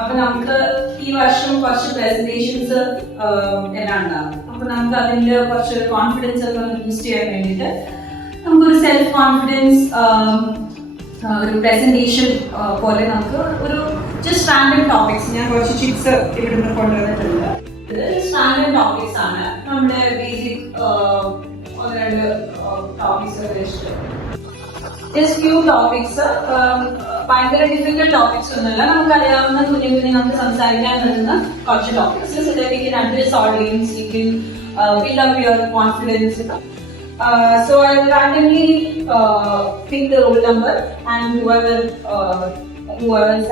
അപ്പൊ നമുക്ക് ഈ വർഷം കുറച്ച് പ്രസന്റേഷൻസ് എല്ലാം ഉണ്ടാകും. അപ്പൊ നമുക്ക് അതിന്റെ കുറച്ച് കോൺഫിഡൻസ് ഒക്കെ ബൂസ്റ്റ് ചെയ്യാൻ വേണ്ടിയിട്ട് നമുക്കൊരു സെൽഫ് കോൺഫിഡൻസ് ഒരു പ്രസന്റേഷൻ പോലെ നമുക്ക് ഒരു ജസ്റ്റ് റാൻഡം ടോപ്പിക്സ്, ഞാൻ കുറച്ച് ചിപ്സ് ഇവിടുന്ന് കൊണ്ടുവന്നിട്ടുണ്ട്. ഇത് റാൻഡം ടോപ്പിക്സ് ആണ്. നമ്മുടെ ബേസിക് ഒന്ന് രണ്ട് ടോപ്പിക്സ് വെച്ചിട്ട് ജസ്റ്റ് ഫ്യൂ ടോപ്പിക്സ്, ഭയങ്കര ഡിഫിക്കൽട്ട് ടോപ്പിക്സ് ഒന്നുമില്ല, നമുക്ക് അറിയാവുന്ന കുഞ്ഞു കുഞ്ഞു നമുക്ക് സംസാരിക്കാൻ പറ്റുന്ന കുറച്ച് topics. So that we can address audience, we can build up your confidence. So I will randomly pick the roll number, and whoever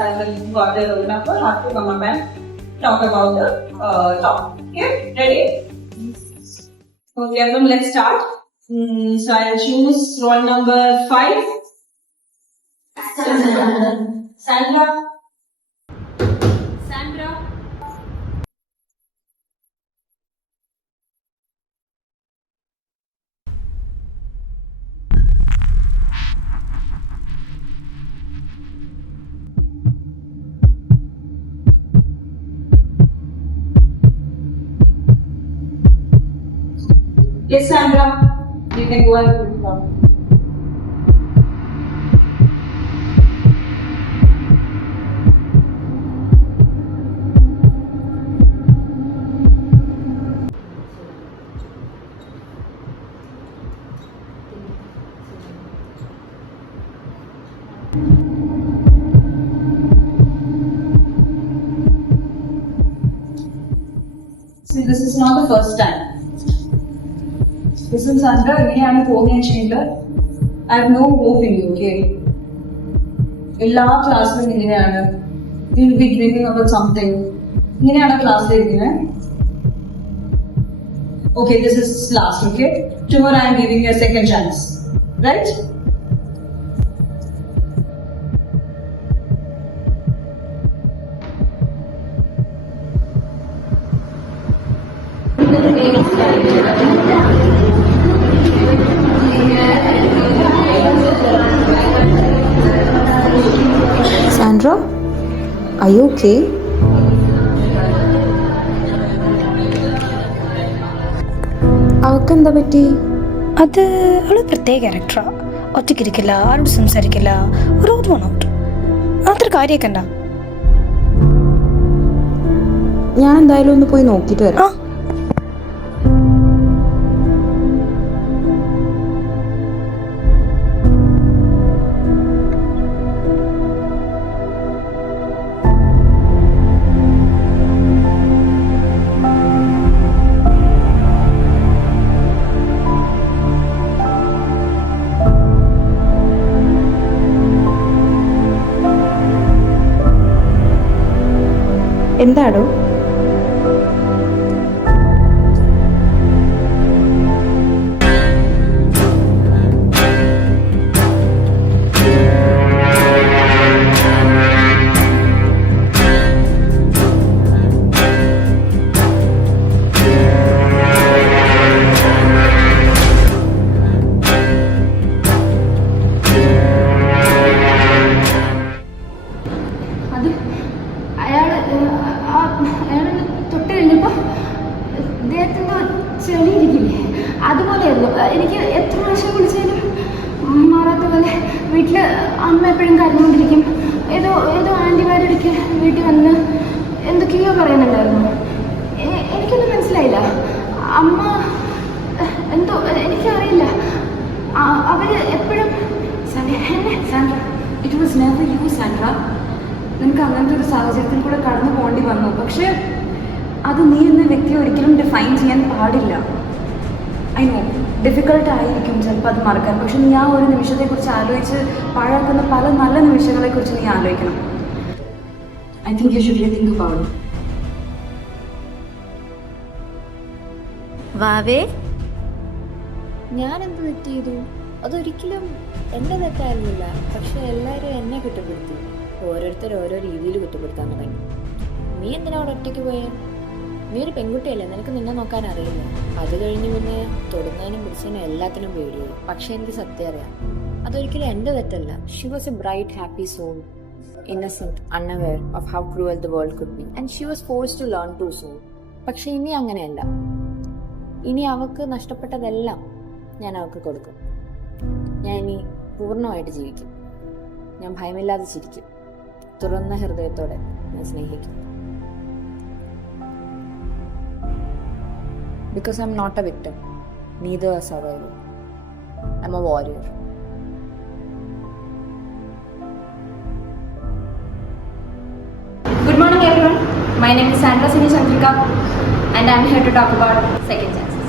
has got the roll number have to come up and talk about the topic. Okay, ready? Okay, then let's start. So I'll choose roll number 5. Sandra. Yes, Sandra. You can go ahead. See, this is not the first time. Listen, Sandra, ഇങ്ങനെയാണ് പോകുന്നത്. I have no hope in you, okay? എല്ലാ ക്ലാസ്സിലും ഇങ്ങനെയാണ്. You will be dreaming about something. ഇങ്ങനെയാണ് ക്ലാസ്സിൽ ഇരിക്കുന്നത്. Okay, this is last, okay? Tomorrow I am giving you a second chance, right? Sandra, are you okay? അവക്കെന്താ പറ്റി? അത് അവള് പ്രത്യേക ക്യാരക്ടറാ. ഒറ്റയ്ക്കിരിക്കില്ല, ആരോട് സംസാരിക്കില്ല, ഒരു ഓഡ് വൺ ഔട്ട്. അത്ര കാര്യമൊക്കെ ഉണ്ടാ. ഞാൻ എന്തായാലും ഒന്ന് പോയി നോക്കിയിട്ട് വരാം. എന്താടോ? അയാളൊന്ന് തൊട്ട് കഴിഞ്ഞപ്പോൾ അദ്ദേഹത്തിൻ്റെ ചെളിയിരിക്കില്ലേ, അതുപോലെയായിരുന്നു. എനിക്ക് എത്ര പ്രാവശ്യം വിളിച്ചാലും മാറാത്ത പോലെ. വീട്ടിൽ അമ്മ എപ്പോഴും കരഞ്ഞുകൊണ്ടിരിക്കും. ഏതോ ആൻറ്റിമാരിടയ്ക്ക് വീട്ടിൽ വന്ന് എന്തൊക്കെയോ പറയുന്നുണ്ടായിരുന്നു. എനിക്കൊന്നും മനസ്സിലായില്ല. അമ്മ എന്തോ എനിക്കറിയില്ല. അവർ എപ്പോഴും Sandra, it was never U Sandra. നിനക്ക് അങ്ങനത്തെ ഒരു സാഹചര്യത്തിൽ കൂടെ കടന്നു പോകേണ്ടി വന്നു. പക്ഷെ അത് നീ എന്ന വ്യക്തിയെ ഒരിക്കലും ഡിഫൈൻ ചെയ്യാൻ പാടില്ല. ഐ നോ ഡിഫിക്കൽട്ട് ആയിരിക്കും ചിലപ്പോൾ അത് മറക്കാൻ. പക്ഷെ നീ ആ ഒരു നിമിഷത്തെക്കുറിച്ച് ആലോചിച്ച് പാഴാക്കുന്ന പല നല്ല നിമിഷങ്ങളെക്കുറിച്ച് നീ ആലോചിക്കണം. I think you should think about it. വാവേ, ഞാനെന്ത് തെറ്റ് ചെയ്തു? അതൊരിക്കലും എൻ്റെ തെറ്റായിരുന്നില്ല. പക്ഷെ എല്ലാവരും എന്നെ കുറ്റപ്പെടുത്തി. ഓരോരുത്തർ ഓരോ രീതിയിൽ കുറ്റപ്പെടുത്താൻ തുടങ്ങി. നീ എന്തിനാ അവിടെ ഒറ്റയ്ക്ക് പോയേ? നീ ഒരു പെൺകുട്ടിയല്ലേ, നിനക്ക് നിന്നെ നോക്കാൻ അറിയില്ല. അത് കഴിഞ്ഞ് പിന്നെ തൊടുന്നതിനും പിടിച്ചതിനും എല്ലാത്തിനും പേടിയായി. പക്ഷെ എനിക്ക് സത്യം അറിയാം, അതൊരിക്കലും എൻ്റെ തെറ്റല്ല. She was a bright happy soul. innocent, unaware of how cruel the world could be. And she was forced to learn too soon. പക്ഷെ ഇനി അങ്ങനെയല്ല. ഇനി അവൾക്ക് നഷ്ടപ്പെട്ടതെല്ലാം ഞാൻ അവൾക്ക് കൊടുക്കും. ഞാൻ ഇനി പൂർണ്ണമായിട്ട് ജീവിക്കും. ഞാൻ ഭയമില്ലാതെ ചിരിക്കും. തുറന്ന ഹൃദയത്തോടെ ഞാൻ സ്നേഹിക്കും. Because I'm not a victim, neither a survivor. I'm a warrior. Good morning everyone. My name is Sandra Sini Chandrika and I'm here to talk about second chance.